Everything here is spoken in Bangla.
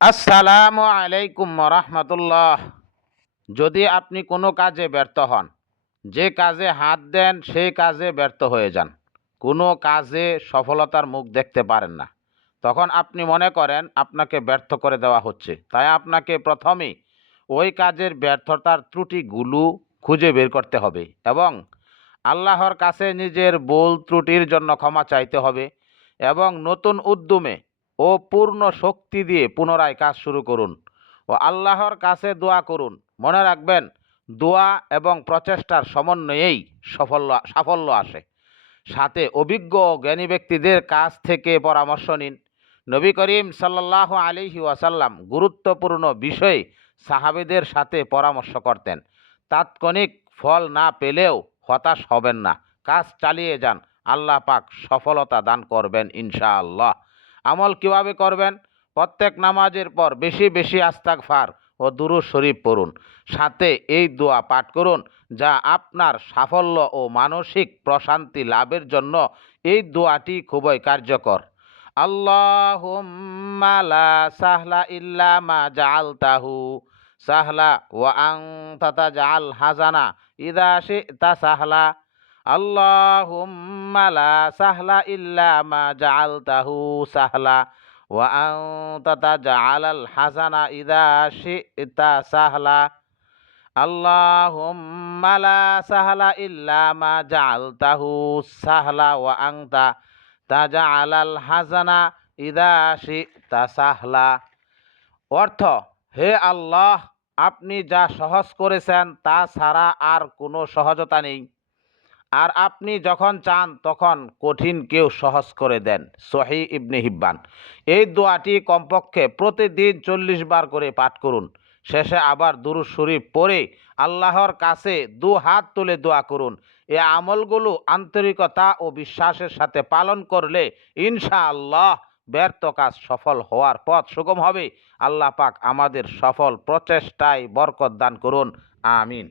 আসসালামু আলাইকুম রহমতুল্লাহ। যদি আপনি কোনো কাজে ব্যর্থ হন, যে কাজে হাত দেন সেই কাজে ব্যর্থ হয়ে যান, কোনো কাজে সফলতার মুখ দেখতে পারেন না, তখন আপনি মনে করেন আপনাকে ব্যর্থ করে দেওয়া হচ্ছে। তাই আপনাকে প্রথমেই ওই কাজের ব্যর্থতার ত্রুটিগুলো খুঁজে বের করতে হবে এবং আল্লাহর কাছে নিজের ভুল ত্রুটির জন্য ক্ষমা চাইতে হবে এবং নতুন উদ্যমে ও পূর্ণ শক্তি দিয়ে পুনরায় কাজ শুরু করুন ও আল্লাহর কাছে দোয়া করুন। মনে রাখবেন, দোয়া এবং প্রচেষ্টার সমন্বয়েই সাফল্য আসে। সাথে অভিজ্ঞ ও জ্ঞানী ব্যক্তিদের কাছ থেকে পরামর্শ নিন। নবী করিম সাল্লাল্লাহু আলাইহি ওয়াসাল্লাম গুরুত্বপূর্ণ বিষয়ে সাহাবীদের সাথে পরামর্শ করতেন। তাৎক্ষণিক ফল না পেলেও হতাশ হবেন না, কাজ চালিয়ে যান। আল্লাহ পাক সফলতা দান করবেন ইনশাআল্লাহ। আমল কিভাবে করবেন? প্রত্যেক নামাজের পর বেশি বেশি ইস্তিগফার ও দুরূদ শরীফ পড়ুন। সাথে এই দোয়া পাঠ করুন, যা আপনার সাফল্য ও মানসিক প্রশান্তি লাভের জন্য এই দোয়াটি খুবই কার্যকর। আল্লাহুম্মা লা সাহলা ইল্লা মা জাআলতাহু সাহলা ওয়া আনতা তাজআল হাজানা ইযা শি'তা সাহলা। আল্লাহুম্মা লা সাহলা ইল্লা মা জাআলতাহু সাহলা ওয়া আনতা তাজআলাল হাজানা ইযা শি'তা সাহলা। আল্লাহুম্মা লা সাহলা ইল্লা মা জাআলতাহু সাহলা ওয়া আনতা তাজআলাল হাজানা ইযা শি'তা সাহলা। অর্থ: হে আল্লাহ, আপনি যা সহজ করেছেন তা ছাড়া আর কোনো সহজতা নেই, আর আপনি যখন চান তখন কঠিন কেউ সহজ করে দেন। সহিহ ইবনে হিব্বান। এই দোয়াটি কমপক্ষে প্রতিদিন 40 বার করে পাঠ করুন। শেষে আবার দুরূদ শরীফ পড়ে আল্লাহর কাছে দু হাত তুলে দোয়া করুন। এই আমলগুলো আন্তরিকতা ও বিশ্বাসের সাথে পালন করলে ইনশাআল্লাহ ব্যর্থ কাজ সফল হওয়ার পথ সুগম হবে। আল্লাহ পাক আমাদের সফল প্রচেষ্টায় বরকত দান করুন। আমিন।